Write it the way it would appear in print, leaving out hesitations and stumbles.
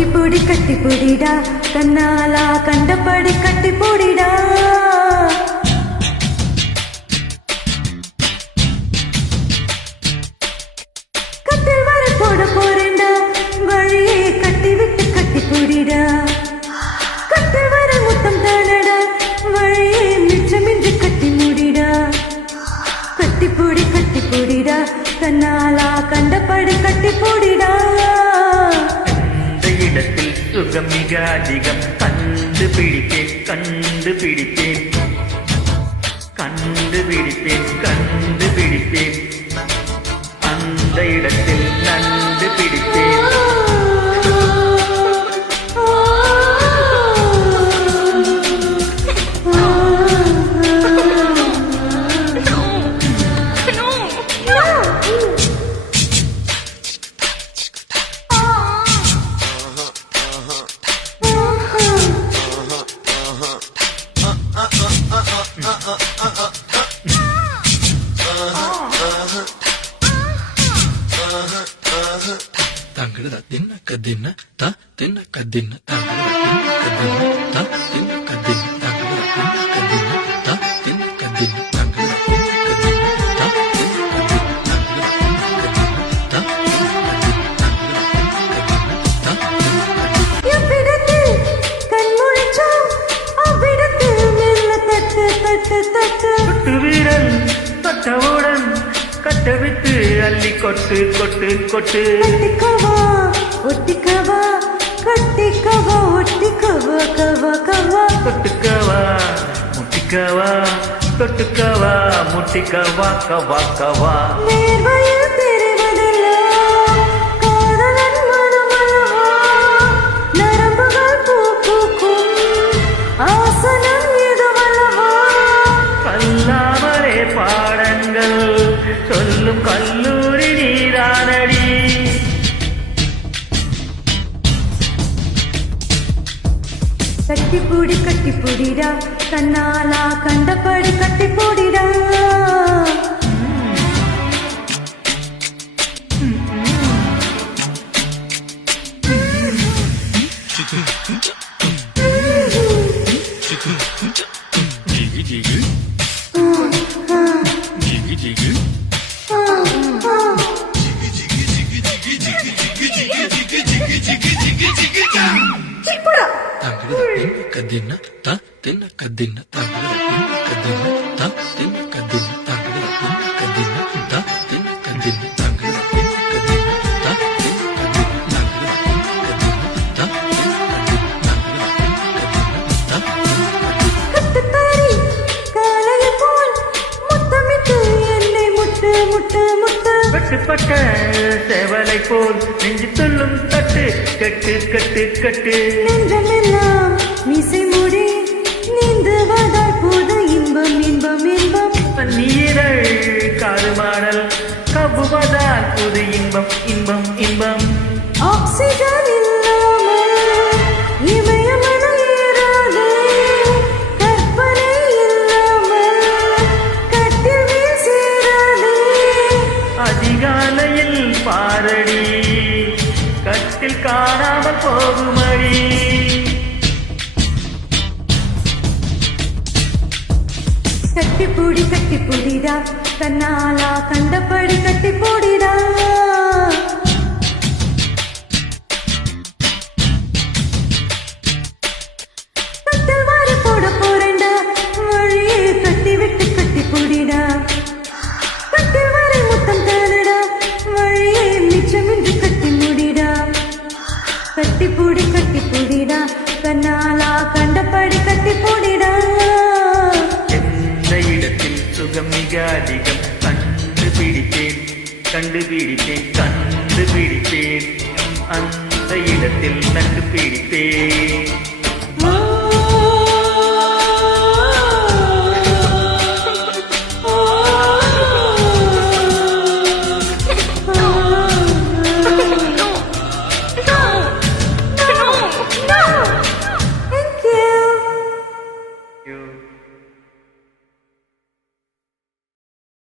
கட்டி புடிடா கண்ணாலா கண்டபடி கட்டி புடிடா கட்டில் வர போட போறேன்டா வழியே கட்டி விட்டு கட்டி புடிடா கட்டில் வர முத்தம் தானடா வழியே மிச்சமின்றி கட்டி முடிடா கட்டி புடிடா கண்ணாலா கண்டபடி கட்டி புடிடா சுகம் மிக அதிகம் கண்டுபிடிப்பேன் கண்டுபிடிப்பேன் கண்டுபிடிப்பேன் கண்டுபிடிப்பேன் அந்த இடத்தில் நண்டு பிடிப்பேன் Tangga dinna kadinna ta dinna kadinna tangga dinna kadinna ta dinna kadinna tangga dinna kadinna ta dinna kadinna tangga dinna kadinna ta dinna kadinna tangga dinna kadinna ta dinna kadinna எவ்விடத்தில் கண்முழிச்சோ அவ்விடத்தில் மெல்ல தட்டு தட்டு தட்டு தொட்டு வீரன் தொட்டவுடன் கட்டவித்து அள்ளி கொட்டு கொட்டு கொட்டு கட்டிக்கவா ஒட்டிக்கவா கட்டிக்கவா ஒட்டிக்கவா கவா கவா தொட்டுக்கவா முட்டிக்கவா தொட்டுக்கவா முட்டிக்கவா கவா கவா நேர்வழியில் தெரிவதெல்லாம் காதலன் மனமளவா நரம்புகள் பூக்கும் ஆசனம் இதுவல்லவா கல்லாமலே பாடங்கள் சொல்லும் கல்லூரி நீரானடி கட்டி புடிடா கண்ணாலா கண்டபடி கட்டி புடிடா kadinna ta dinna kadinna tangga dinna kadinna ta dinna kadinna tangga dinna kadinna ta dinna kadinna tangga dinna kadinna ta dinna kadinna tangga dinna kadinna ta dinna kadinna கட்டுத்தாரி காலையை போல் முத்தமிட்டு என்னை முட்டு முட்டு முட்டு வெட்டுப்பட்ட சேவலை போல் நெஞ்சு துள்ளும் தட்டு கட்டு கட்டு கட்டு நெஞ்சமெல்லாம் மீசை முடி நீந்துவதால் போது இன்பம் இன்பம் இன்பம் நீரள் காதுமாடல் கவ்வுவதால் புது இன்பம் இன்பம் இன்பம் ஆக்சிஜன் இல்லாமல் இமயமன ஏறாதே கற்பனை இல்லாமல் கட்டில் மேல் சேராதே அதிகாலையில் பாரடி கட்டில் காணாமல் போகுமடி கட்டி புடிடா கண்ணாலா கண்டபடி கட்டி புடிடா கட்டில் வாரி போட போறேன்டா வழியே கட்டி விட்டு கட்டி புடிடா கட்டில் வாரி முத்தம் தானடா வழியே மிச்சமின்றி கட்டி முடிடா கட்டி புடிடா கண்ணாலா கண்டபடி கட்டி புடிடா சுகம் மிக அதிகம் கண்டுபிடிப்பேன் கண்டுபிடிப்பேன் கண்டுபிடிப்பேன் அந்த இடத்தில் நண்டுபிடிப்பேன்